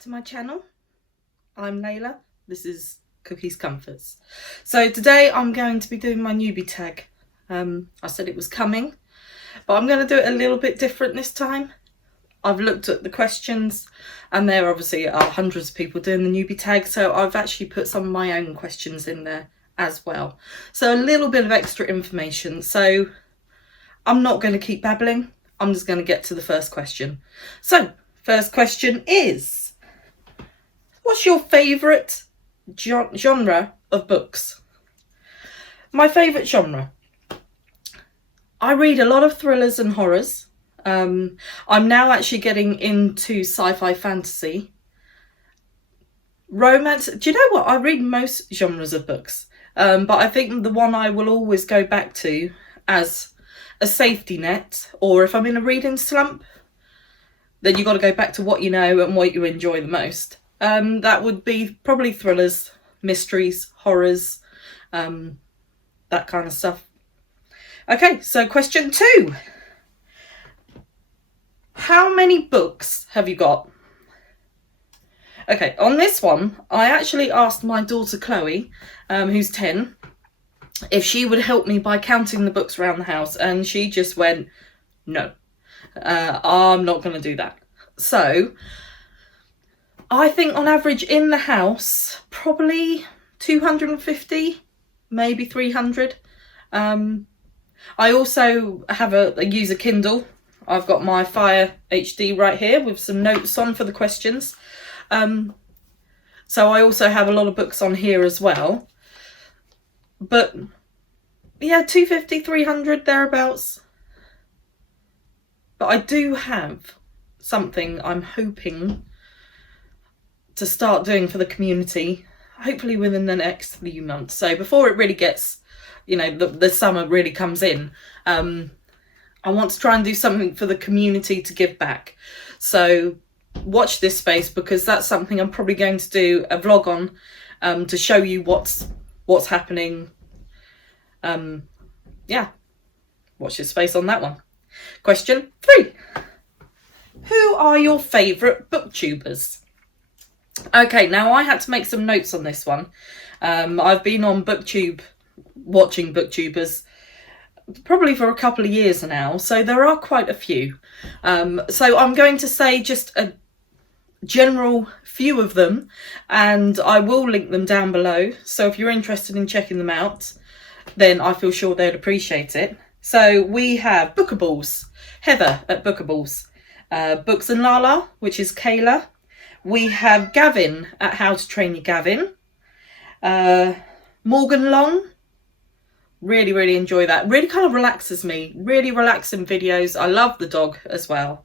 to my channel. I'm Layla. This is Cookies Comforts. So today I'm going to be doing my newbie tag. I said it was coming, but I'm going to do it a little bit different this time. I've looked at the questions and there obviously are hundreds of people doing the newbie tag, so I've actually put some of my own questions in there as well. So a little bit of extra information. So I'm not going to keep babbling. I'm just going to get to the first question. So first question is, what's your favourite genre of books? My favourite genre. I read a lot of thrillers and horrors. I'm now actually getting into sci-fi fantasy. Romance. Do you know what? I read most genres of books. But I think the one I will always go back to as a safety net, or if I'm in a reading slump, then you've got to go back to what you know and what you enjoy the most. That would be probably thrillers, mysteries, horrors, that kind of stuff. Okay, so question 2. How many books have you got? Okay, on this one, I actually asked my daughter Chloe, who's 10, if she would help me by counting the books around the house, and she just went, no, I'm not going to do that. So I think on average in the house, probably 250, maybe 300. I also have use a Kindle. I've got my Fire HD right here with some notes on for the questions. So I also have a lot of books on here as well. But yeah, 250, 300 thereabouts. But I do have something I'm hoping to start doing for the community, hopefully within the next few months. So before it really gets, the summer really comes in, I want to try and do something for the community to give back. So watch this space, because that's something I'm probably going to do a vlog on, to show you what's happening. Yeah, watch this space on that one. Question 3. Who are your favourite booktubers? Okay, now I had to make some notes on this one. I've been on Booktube, watching Booktubers, probably for a couple of years now, so there are quite a few. So I'm going to say just a general few of them, and I will link them down below. So if you're interested in checking them out, then I feel sure they'd appreciate it. So we have Bookables, Heather at Bookables, Books and Lala, which is Kayla. We have Gavin at How to Train Your Gavin. Morgan Long. Really, really enjoy that. Really kind of relaxes me. Really relaxing videos. I love the dog as well.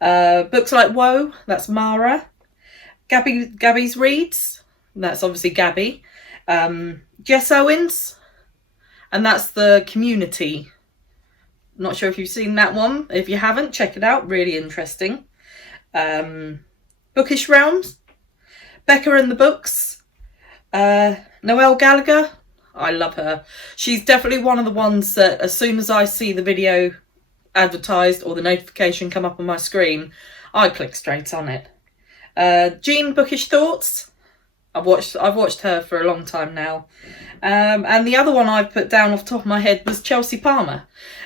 Books Like Whoa, that's Mara. Gabby's Reads, that's obviously Gabby. Jess Owens, and that's the Community. Not sure if you've seen that one. If you haven't, check it out. Really interesting. Bookish Realms, Becca and the Books, Noelle Gallagher. I love her. She's definitely one of the ones that as soon as I see the video advertised or the notification come up on my screen, I click straight on it. Jean Bookish Thoughts. I've watched her for a long time now. And the other one I've put down off the top of my head was Chelsea Palmer.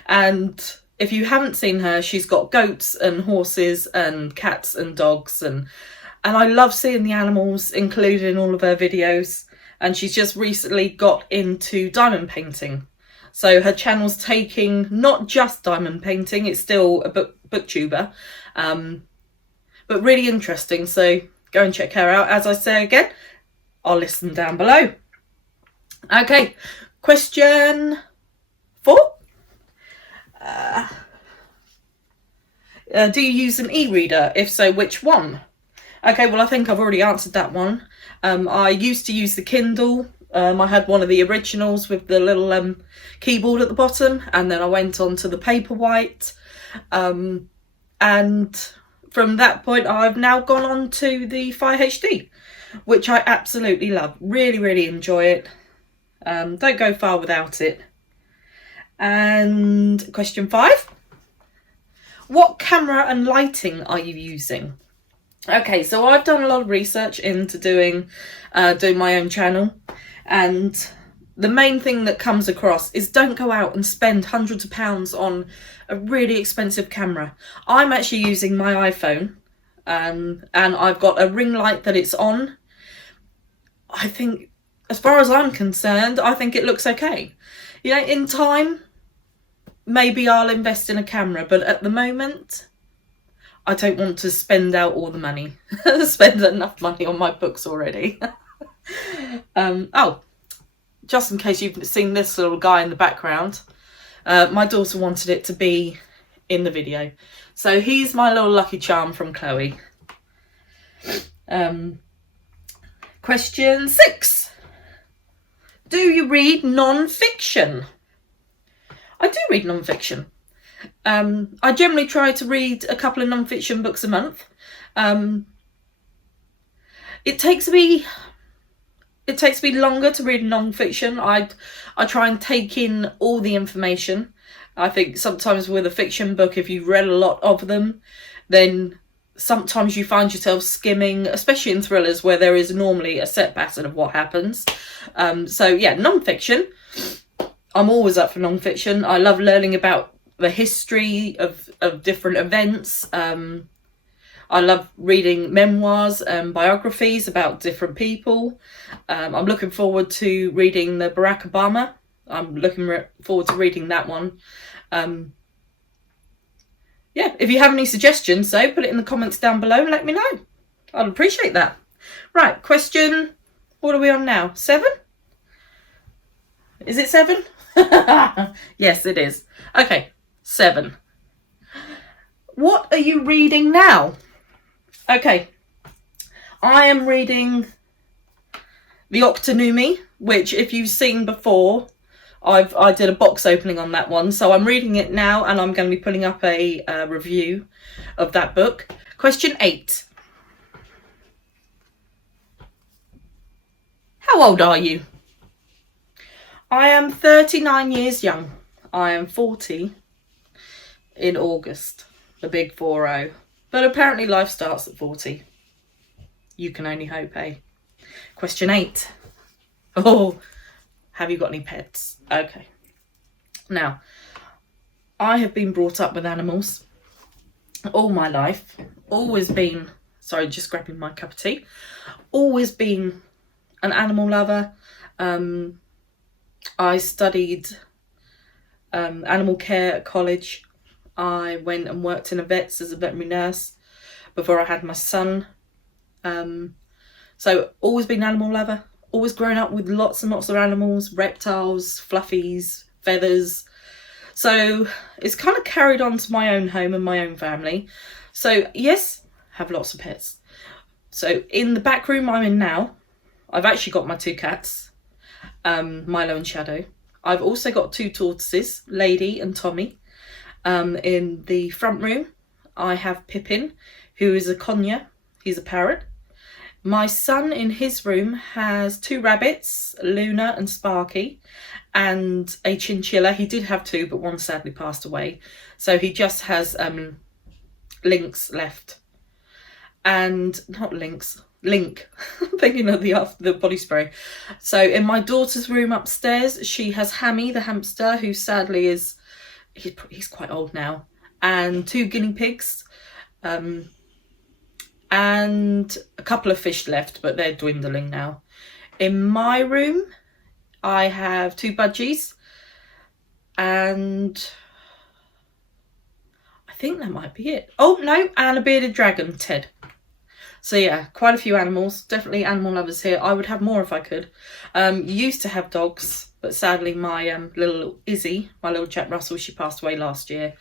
And if you haven't seen her, she's got goats and horses and cats and dogs, and I love seeing the animals included in all of her videos. And she's just recently got into diamond painting. So her channel's taking not just diamond painting, it's still a booktuber, but really interesting. So go and check her out. As I say again, I'll list them down below. Okay, question 4. Do you use an e-reader? If so, which one? Okay, well, I think I've already answered that one. I used to use the Kindle. I had one of the originals with the little keyboard at the bottom, and then I went on to the Paperwhite. And from that point, I've now gone on to the Fire HD, which I absolutely love. Really, really enjoy it. Don't go far without it. And question 5. What camera and lighting are you using? Okay, so I've done a lot of research into doing my own channel, and the main thing that comes across is don't go out and spend hundreds of pounds on a really expensive camera. I'm actually using my iPhone, and I've got a ring light that it's on. I think, as far as I'm concerned, I think it looks okay. You know, in time, maybe I'll invest in a camera, but at the moment, I don't want to spend out all the money. Spend enough money on my books already. Oh, just in case you've seen this little guy in the background, my daughter wanted it to be in the video. So he's my little lucky charm from Chloe. Question 6. Do you read non-fiction? I do read non-fiction. I generally try to read a couple of non-fiction books a month. It takes me longer to read non-fiction. I try and take in all the information. I think sometimes with a fiction book, if you've read a lot of them, then sometimes you find yourself skimming, especially in thrillers where there is normally a set pattern of what happens. So yeah, non-fiction. I'm always up for non-fiction. I love learning about the history of different events. I love reading memoirs and biographies about different people. I'm looking forward to reading the Barack Obama. I'm looking forward to reading that one. Yeah, if you have any suggestions, though, put it in the comments down below and let me know. I'd appreciate that. Right, question, what are we on now? 7? Is it 7? Yes, it is. Okay, 7. What are you reading now? Okay, I am reading The Octonumi, which if you've seen before, I did a box opening on that one. So I'm reading it now and I'm going to be putting up a review of that book. Question 8. How old are you? I am 39 years young. I am 40 in August, the big 40. But apparently life starts at 40. You can only hope, eh? Question 8. Oh, have you got any pets? Okay. Now, I have been brought up with animals all my life. Always been, sorry, just grabbing my cup of tea. Always been an animal lover. I studied animal care at college. I went and worked in a vet's as a veterinary nurse before I had my son. So always been an animal lover. Always grown up with lots and lots of animals, reptiles, fluffies, feathers. So it's kind of carried on to my own home and my own family. So yes, have lots of pets. So in the back room I'm in now, I've actually got my 2 cats, Milo and Shadow. I've also got 2 tortoises, Lady and Tommy. In the front room, I have Pippin, who is a conure. He's a parrot. My son in his room has 2 rabbits, Luna and Sparky, and a chinchilla. He did have 2, but one sadly passed away. So he just has Lynx left. And not Lynx, Link. I'm thinking of the body spray. So in my daughter's room upstairs, she has Hammy, the hamster, who sadly is, he's quite old now, and 2 guinea pigs. And a couple of fish left, but they're dwindling now. In my room, I have 2 budgies, and I think that might be it. Oh, no, and a bearded dragon, Ted. So yeah, quite a few animals. Definitely animal lovers here. I would have more if I could. Used to have dogs, but sadly my little Izzy, my little Jack Russell, she passed away last year.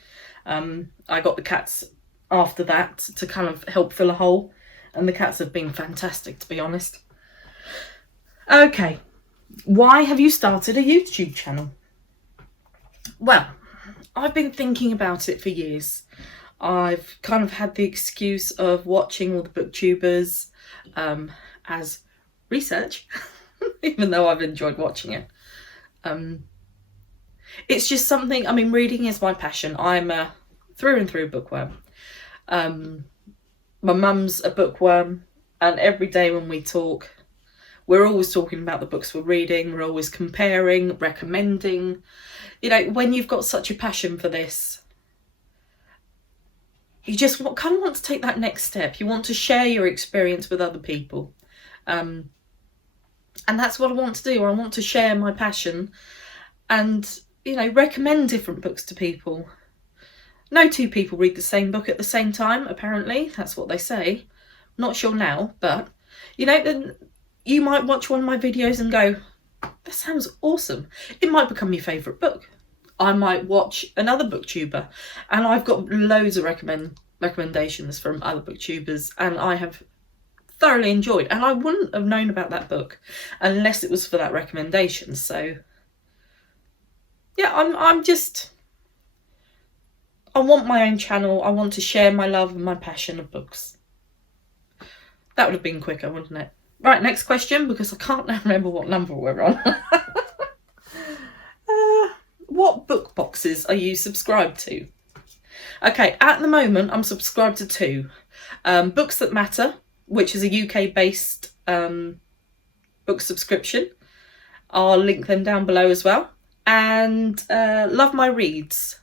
I got the cats after that to kind of help fill a hole, and the cats have been fantastic, to be honest. Okay, why have you started a YouTube channel? Well, I've been thinking about it for years. I've kind of had the excuse of watching all the booktubers as research, even though I've enjoyed watching it. It's just something, I mean, reading is my passion. I'm a through and through bookworm. My mum's a bookworm, and every day when we talk, we're always talking about the books we're reading. We're always comparing, recommending. You know, when you've got such a passion for this, you just kind of want to take that next step. You want to share your experience with other people. And that's what I want to do. I want to share my passion and, you know, recommend different books to people. No two people read the same book at the same time, apparently. That's what they say. Not sure now, but, you know, then you might watch one of my videos and go, that sounds awesome. It might become your favourite book. I might watch another booktuber, and I've got loads of recommendations from other booktubers, and I have thoroughly enjoyed, and I wouldn't have known about that book unless it was for that recommendation. So yeah, I want my own channel. I want to share my love and my passion of books. That would have been quicker, wouldn't it? Right, next question, because I can't now remember what number we're on. What book boxes are you subscribed to? Okay, at the moment I'm subscribed to 2. Books That Matter, which is a UK-based book subscription. I'll link them down below as well. And Love My Reads,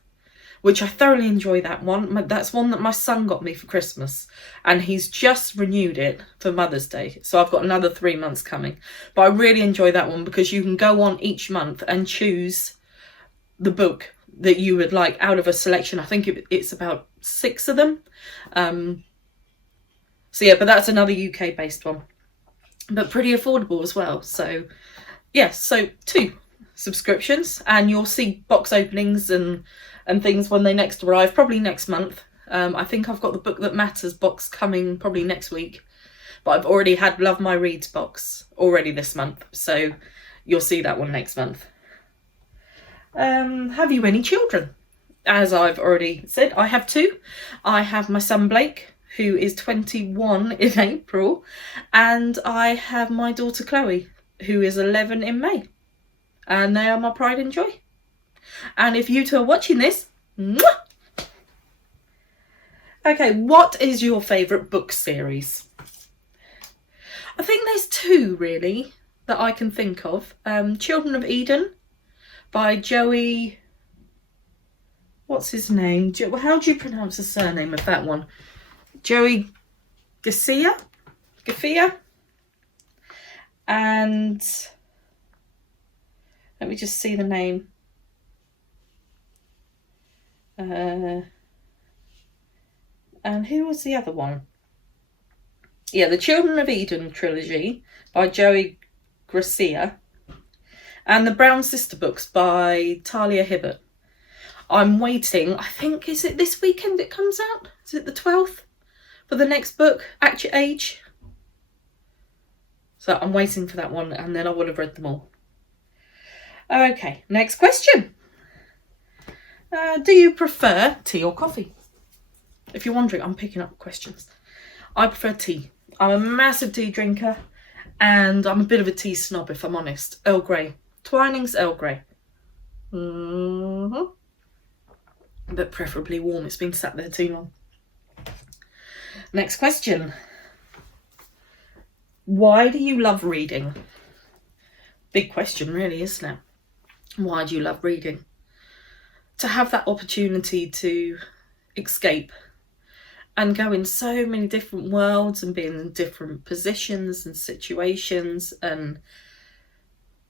which I thoroughly enjoy that one. That's one that my son got me for Christmas, and he's just renewed it for Mother's Day. So I've got another 3 months coming. But I really enjoy that one because you can go on each month and choose the book that you would like out of a selection. I think it's about 6 of them. So yeah, but that's another UK based one, but pretty affordable as well. So yes, so 2 subscriptions, and you'll see box openings and things when they next arrive, probably next month. I think I've got the Book That Matters box coming probably next week, but I've already had Love My Reads box already this month, so you'll see that one next month. Have you any children? As I've already said, I have 2. I have my son Blake, who is 21 in April, and I have my daughter Chloe, who is 11 in May, and they are my pride and joy. And if you two are watching this, mwah! Okay, what is your favourite book series? I think there's 2 really that I can think of. Children of Eden by Joey, what's his name? How do you pronounce the surname of that one? Joey Gaffia? And let me just see the name. And who was the other one? Yeah, the Children of Eden trilogy by Joey Gracia, and the Brown Sister books by Talia Hibbert. I'm waiting, I think, is it this weekend it comes out? Is it the 12th? For the next book, At Your Age. So I'm waiting for that one, and then I would have read them all. Okay, next question. Do you prefer tea or coffee? If you're wondering, I'm picking up questions. I prefer tea. I'm a massive tea drinker, and I'm a bit of a tea snob, if I'm honest. Earl Grey. Twinings Earl Grey. But preferably warm. It's been sat there too long. Next question. Why do you love reading? Big question, really, isn't it? Why do you love reading? To have that opportunity to escape and go in so many different worlds and be in different positions and situations. And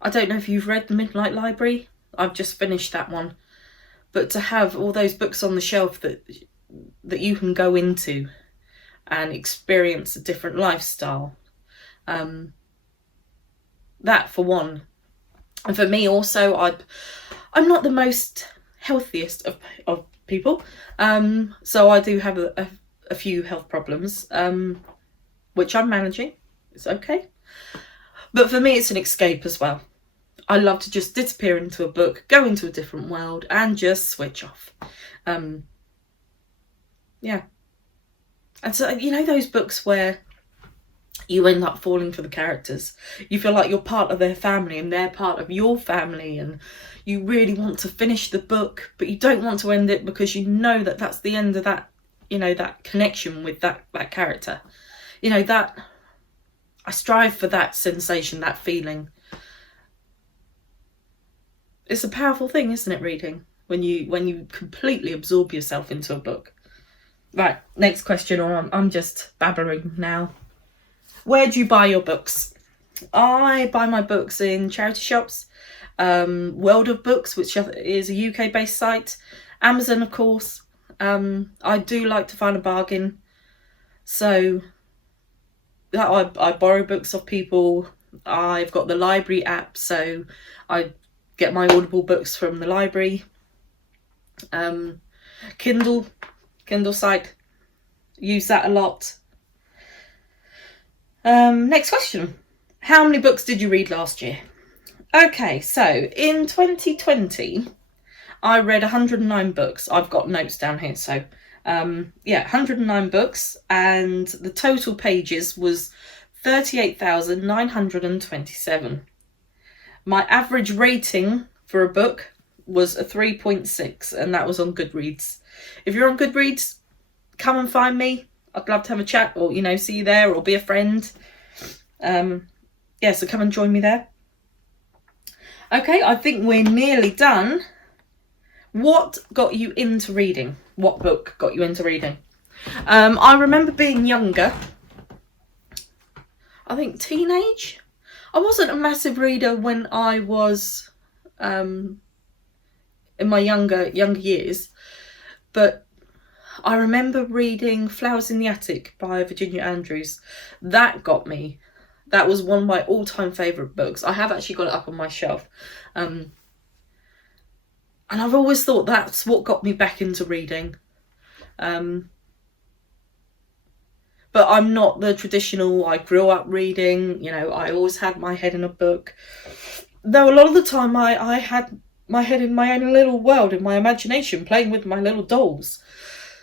I don't know if you've read The Midnight Library. I've just finished that one. But to have all those books on the shelf that you can go into and experience a different lifestyle. That for one. And for me also, I'm not the most healthiest of people. So I do have a few health problems, which I'm managing. It's okay. But for me, it's an escape as well. I love to just disappear into a book, go into a different world, and just switch off. Yeah. And so, you know, those books where you end up falling for the characters. You feel like you're part of their family and they're part of your family, and you really want to finish the book, but you don't want to end it because you know that that's the end of that you know, that connection with that character. You know, that I strive for that sensation, that feeling. It's a powerful thing, isn't it, reading? When you completely absorb yourself into a book. Right, next question, or I'm just babbling now. Where do you buy your books? I buy my books in charity shops, World of Books, which is a UK-based site, Amazon, of course. I do like to find a bargain, so I borrow books off people. I've got the library app, so I get my Audible books from the library. Kindle site, use that a lot. Next question. How many books did you read last year? Okay, so in 2020, I read 109 books. I've got notes down here, so yeah, 109 books, and the total pages was 38,927. My average rating for a book was a 3.6, and that was on Goodreads. If you're on Goodreads, come and find me. I'd love to have a chat, or, you know, see you there, or be a friend. Yeah, so come and join me there. Okay, I think we're nearly done. What got you into reading? What book got you into reading? I remember being younger. I think teenage. I wasn't a massive reader when I was in my younger years, but I remember reading Flowers in the Attic by Virginia Andrews. That got me. That was one of my all-time favourite books. I have actually got it up on my shelf. And I've always thought that's what got me back into reading. But I'm not the traditional, I grew up reading, you know, I always had my head in a book. Though a lot of the time I had my head in my own little world, in my imagination, playing with my little dolls.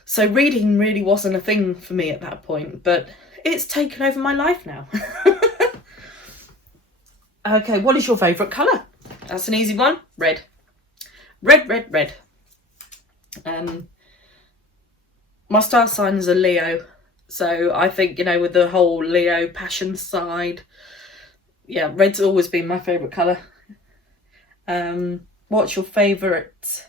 So reading really wasn't a thing for me at that point, but it's taken over my life now. Okay, what is your favourite colour? That's an easy one. Red. Red. My star sign is a Leo, so I think, you know, with the whole Leo passion side, yeah, red's always been my favourite colour. What's your favourite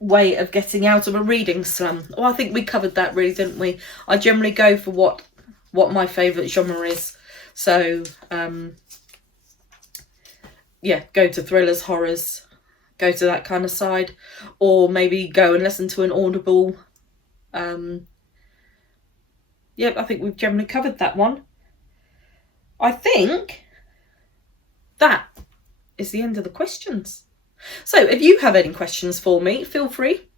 way of getting out of a reading slump? Oh, I think we covered that really, didn't we? I generally go for what my favourite genre is. So, yeah, go to thrillers, horrors, go to that kind of side, or maybe go and listen to an Audible. Yep, I think we've generally covered that one. I think that is the end of the questions. So if you have any questions for me, feel free.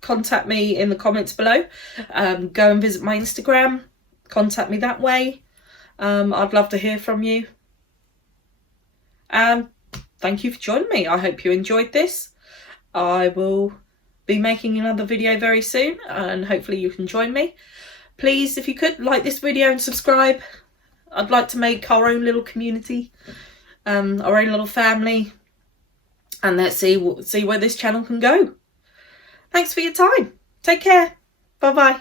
Contact me in the comments below. Go and visit my Instagram. Contact me that way. I'd love to hear from you. Thank you for joining me. I hope you enjoyed this. I will be making another video very soon, and hopefully you can join me. Please, if you could, like this video and subscribe. I'd like to make our own little community, our own little family, and let's see where this channel can go. Thanks for your time. Take care. Bye bye.